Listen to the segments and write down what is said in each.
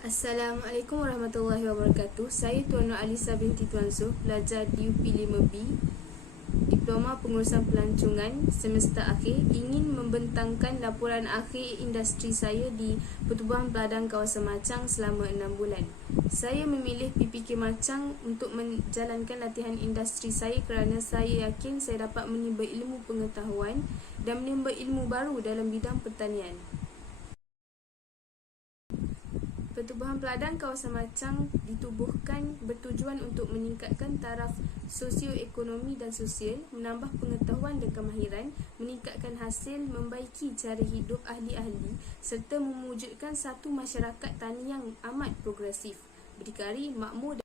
Assalamualaikum warahmatullahi wabarakatuh. Saya Tuan Nur Alisa binti Tuan Su, pelajar di UP 5B, Diploma Pengurusan Pelancongan semester akhir, ingin membentangkan laporan akhir industri saya di Pertubuhan Peladang Kawasan Machang selama 6 bulan. Saya memilih PPK Machang untuk menjalankan latihan industri saya kerana saya yakin saya dapat menimba ilmu pengetahuan dan menimba ilmu baru dalam bidang pertanian. Pertubuhan Peladang Kawasan Machang ditubuhkan bertujuan untuk meningkatkan taraf sosioekonomi dan sosial, menambah pengetahuan dan kemahiran, meningkatkan hasil, membaiki cara hidup ahli-ahli serta mewujudkan satu masyarakat tani yang amat progresif, berdikari, makmur.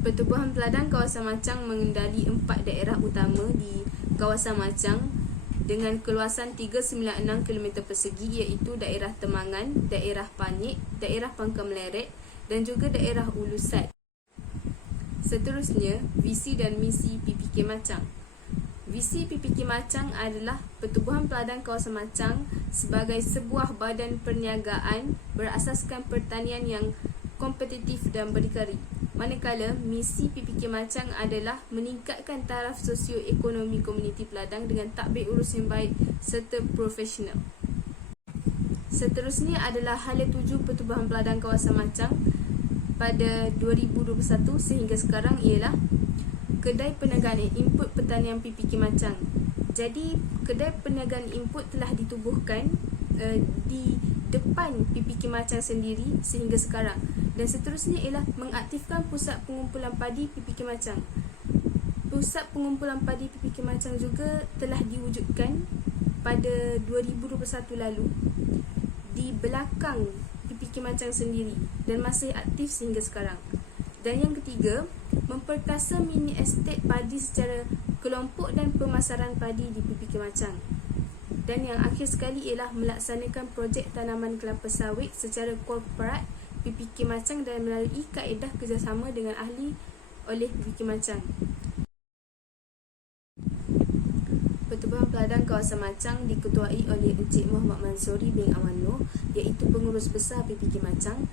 Pertubuhan Peladang Kawasan Machang mengendali 4 daerah utama di Kawasan Machang dengan keluasan 396 km persegi, iaitu daerah Temangan, daerah Panyik, daerah Pangkal Meleret dan juga daerah Ulusat. Seterusnya, visi dan misi PPK Machang. Visi PPK Machang adalah Pertubuhan Peladang Kawasan Machang sebagai sebuah badan perniagaan berasaskan pertanian yang kompetitif dan berdikari. Manakala misi PPK Machang adalah meningkatkan taraf sosioekonomi komuniti Peladang dengan tadbir urus yang baik serta profesional. Seterusnya adalah hala tuju Pertubuhan Peladang Kawasan Machang pada 2021 sehingga sekarang ialah Kedai Perniagaan Input Pertanian PPK Machang. Jadi, Kedai Perniagaan Input telah ditubuhkan di depan PPK Machang sendiri sehingga sekarang. Dan seterusnya ialah mengaktifkan Pusat Pengumpulan Padi PPK Machang. Pusat Pengumpulan Padi PPK Machang juga telah diwujudkan pada 2021 lalu di belakang PPK Machang sendiri dan masih aktif sehingga sekarang. Dan yang ketiga, memperkasa mini estate padi secara kelompok dan pemasaran padi di PPK Machang. Dan yang akhir sekali ialah melaksanakan projek tanaman kelapa sawit secara korporat PPK Machang dan melalui kaedah kerjasama dengan ahli oleh PPK Machang. Pertubuhan Peladang Kawasan Machang diketuai oleh Encik Muhammad Mansuri bin Awan Noor, iaitu pengurus besar PPK Machang,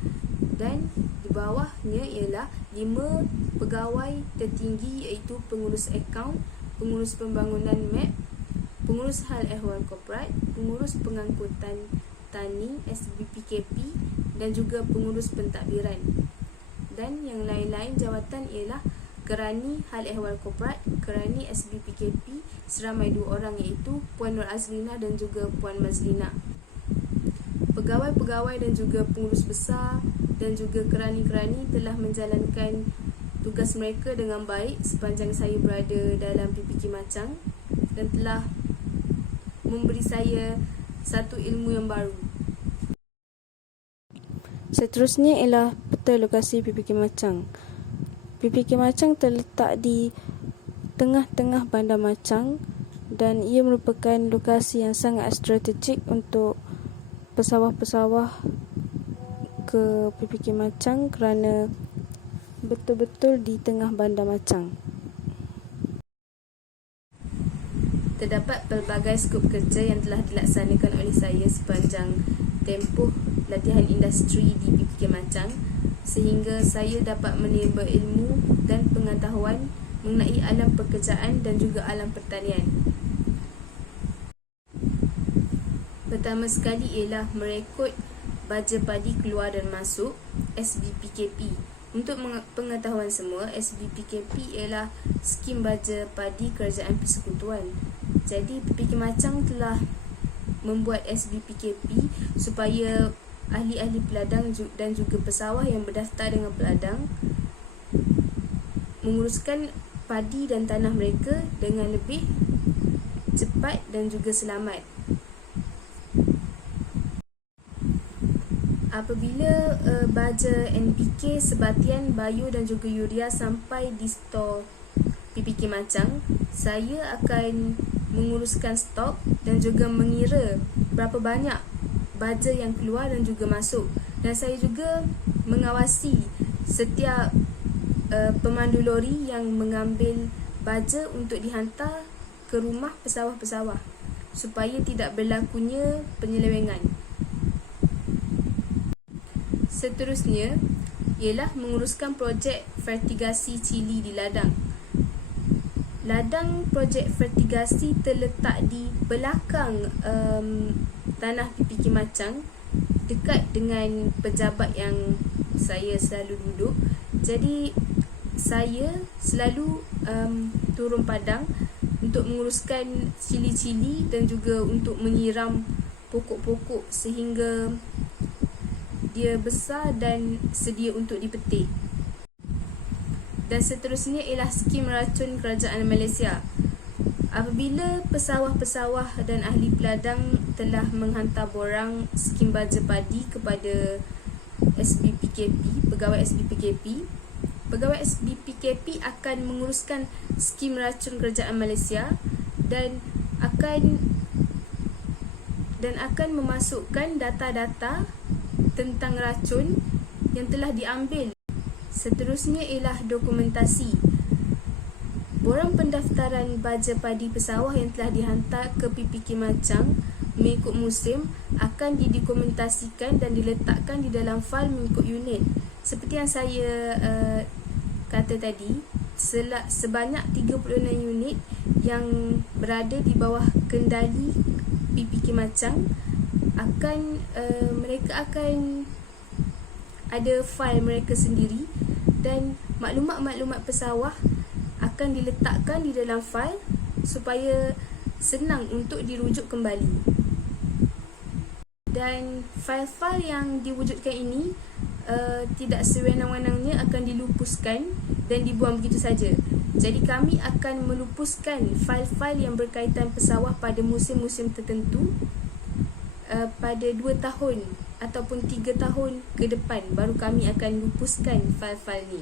dan di bawahnya ialah 5 pegawai tertinggi, iaitu pengurus akaun, pengurus pembangunan MAP, pengurus hal ehwal korporat, pengurus pengangkutan tani SBPKP dan juga pengurus pentadbiran. Dan yang lain-lain jawatan ialah kerani hal ehwal korporat, kerani SBPKP seramai 2 orang, iaitu Puan Nur Azlina dan juga Puan Mazlina. Pegawai-pegawai dan juga pengurus besar dan juga kerani-kerani telah menjalankan tugas mereka dengan baik sepanjang saya berada dalam PPK Machang dan telah memberi saya satu ilmu yang baru. Seterusnya ialah peta lokasi PPK Machang. PPK Machang terletak di tengah-tengah bandar Machang dan ia merupakan lokasi yang sangat strategik untuk pesawah-pesawah ke PPK Machang kerana betul-betul di tengah bandar Machang. Terdapat pelbagai skop kerja yang telah dilaksanakan oleh saya sepanjang tempoh latihan industri di PPK Machang sehingga saya dapat menimba ilmu dan pengetahuan mengenai alam pekerjaan dan juga alam pertanian. Pertama sekali ialah merekod baja padi keluar dan masuk SBPKP. Untuk pengetahuan semua, SBPKP ialah skim baja padi kerajaan persekutuan. Jadi PPK Machang telah membuat SBPKP supaya ahli-ahli peladang dan juga pesawah yang berdaftar dengan peladang menguruskan padi dan tanah mereka dengan lebih cepat dan juga selamat. Apabila baja NPK, sebatian, bio dan juga urea sampai di stor PPK Machang, saya akan menguruskan stok dan juga mengira berapa banyak baja yang keluar dan juga masuk. Dan saya juga mengawasi setiap pemandu lori yang mengambil baja untuk dihantar ke rumah pesawah-pesawah supaya tidak berlakunya penyelewengan. Seterusnya ialah menguruskan projek fertigasi cili di ladang. Ladang projek fertigasi terletak di belakang tanah PPK Macang, dekat dengan pejabat yang saya selalu duduk. Jadi saya selalu turun padang untuk menguruskan cili-cili dan juga untuk menyiram pokok-pokok sehingga dia besar dan sedia untuk dipetik. Dan seterusnya ialah skim racun kerajaan Malaysia. Apabila pesawah-pesawah dan ahli peladang telah menghantar borang skim baja padi kepada SBPKP, pegawai SBPKP, pegawai SBPKP akan menguruskan skim racun kerajaan Malaysia dan akan memasukkan data-data tentang racun yang telah diambil. Seterusnya ialah dokumentasi. Borang pendaftaran baja padi pesawah yang telah dihantar ke PPK Macang mengikut musim akan didokumentasikan dan diletakkan di dalam fail mengikut unit. Seperti yang saya kata tadi, sebanyak 36 unit yang berada di bawah kendali PPK Macang mereka akan ada fail mereka sendiri dan maklumat-maklumat pesawah akan diletakkan di dalam fail supaya senang untuk dirujuk kembali. Dan fail-fail yang diwujudkan ini tidak sewenang-wenangnya akan dilupuskan dan dibuang begitu saja. Jadi kami akan melupuskan fail-fail yang berkaitan pesawah pada musim-musim tertentu pada 2 tahun ataupun 3 tahun ke depan, baru kami akan lupuskan fail-fail ni.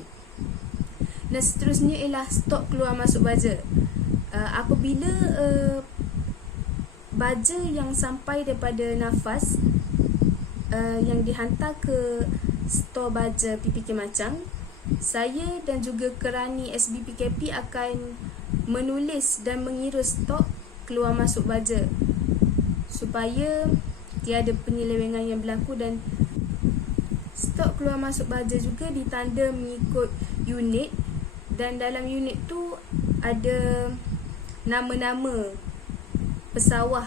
Dan seterusnya ialah stok keluar masuk baja. Apabila baja yang sampai daripada nafas yang dihantar ke stor baja PPK Macang, saya dan juga kerani SBPKP akan menulis dan mengira stok keluar masuk baja supaya tiada penyelewengan yang berlaku. Dan stok keluar masuk baja juga ditanda mengikut unit, dan dalam unit tu ada nama-nama pesawah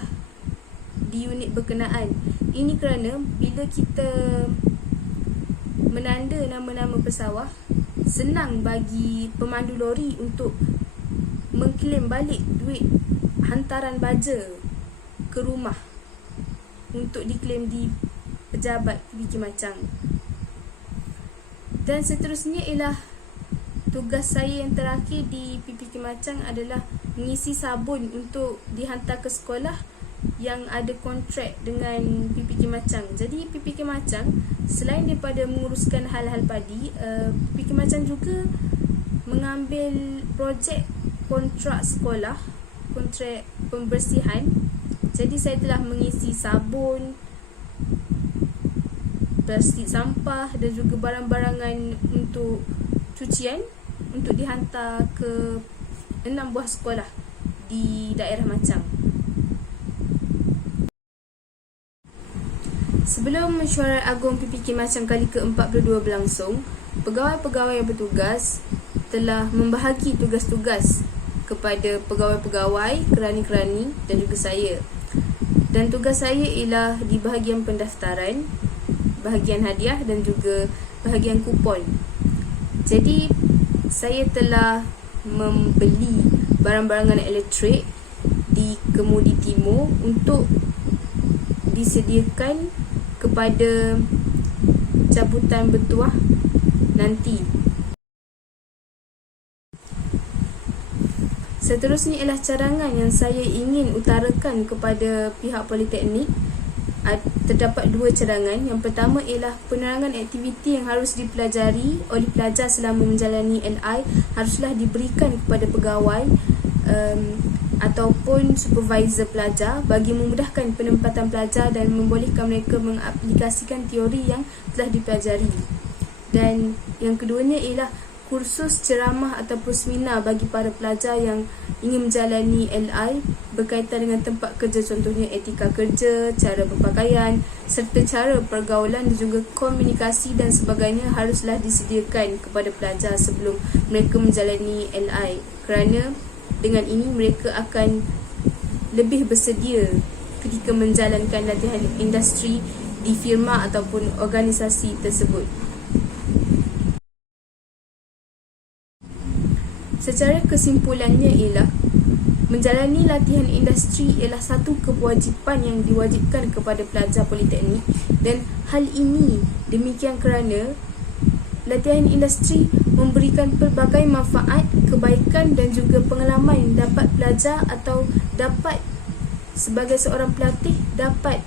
di unit berkenaan. Ini kerana bila kita menanda nama-nama pesawah, senang bagi pemandu lori untuk mengklaim balik duit hantaran baja ke rumah untuk diklaim di pejabat PPK Macang. Dan seterusnya ialah tugas saya yang terakhir di PPK Macang adalah mengisi sabun untuk dihantar ke sekolah yang ada kontrak dengan PPK Macang. Jadi PPK Macang selain daripada menguruskan hal-hal padi, PPK Macang juga mengambil projek kontrak sekolah, kontrak pembersihan. Jadi saya telah mengisi sabun, plastik sampah dan juga barang-barangan untuk cucian untuk dihantar ke 6 buah sekolah di daerah Macang. Sebelum mesyuarat agung PPK Macang kali ke-42 berlangsung, pegawai-pegawai yang bertugas telah membahagi tugas-tugas kepada pegawai-pegawai, kerani-kerani dan juga saya. Dan tugas saya ialah di bahagian pendaftaran, bahagian hadiah dan juga bahagian kupon. Jadi saya telah membeli barang-barangan elektrik di Kemudi Timur untuk disediakan kepada cabutan bertuah nanti. Seterusnya ialah cadangan yang saya ingin utarakan kepada pihak Politeknik. Terdapat 2 cadangan. Yang pertama ialah penerangan aktiviti yang harus dipelajari oleh pelajar selama menjalani LI haruslah diberikan kepada pegawai ataupun supervisor pelajar bagi memudahkan penempatan pelajar dan membolehkan mereka mengaplikasikan teori yang telah dipelajari. Dan yang keduanya ialah kursus ceramah ataupun seminar bagi para pelajar yang ingin menjalani LI berkaitan dengan tempat kerja, contohnya etika kerja, cara berpakaian serta cara pergaulan dan juga komunikasi dan sebagainya haruslah disediakan kepada pelajar sebelum mereka menjalani LI, kerana dengan ini mereka akan lebih bersedia ketika menjalankan latihan industri di firma ataupun organisasi tersebut. Secara kesimpulannya ialah menjalani latihan industri ialah satu kewajipan yang diwajibkan kepada pelajar politeknik, dan hal ini demikian kerana latihan industri memberikan pelbagai manfaat, kebaikan dan juga pengalaman yang dapat pelajar atau dapat sebagai seorang pelatih dapat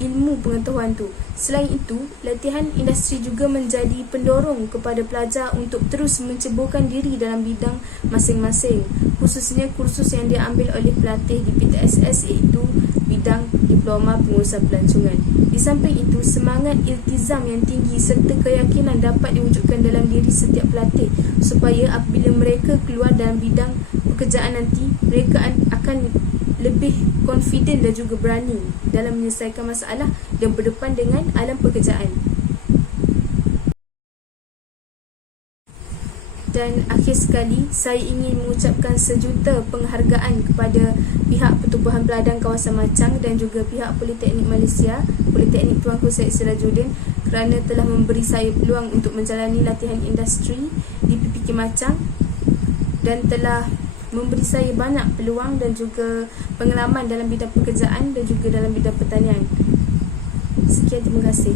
ilmu pengetahuan tu. Selain itu, latihan industri juga menjadi pendorong kepada pelajar untuk terus menceburkan diri dalam bidang masing-masing, khususnya kursus yang diambil oleh pelatih di PTSS iaitu bidang Diploma Pengurusan Pelancongan. Di samping itu, semangat iltizam yang tinggi serta keyakinan dapat diwujudkan dalam diri setiap pelatih supaya apabila mereka keluar dalam bidang pekerjaan nanti, mereka akan lebih confident dan juga berani dalam menyelesaikan masalah dan berdepan dengan alam pekerjaan. Dan akhir sekali, saya ingin mengucapkan sejuta penghargaan kepada pihak Pertubuhan Peladang Kawasan Machang dan juga pihak Politeknik Malaysia, Politeknik Tuanku Syed Sirajuddin, kerana telah memberi saya peluang untuk menjalani latihan industri di PPK Machang dan telah memberi saya banyak peluang dan juga pengalaman dalam bidang pekerjaan dan juga dalam bidang pertanian. Sekian, terima kasih.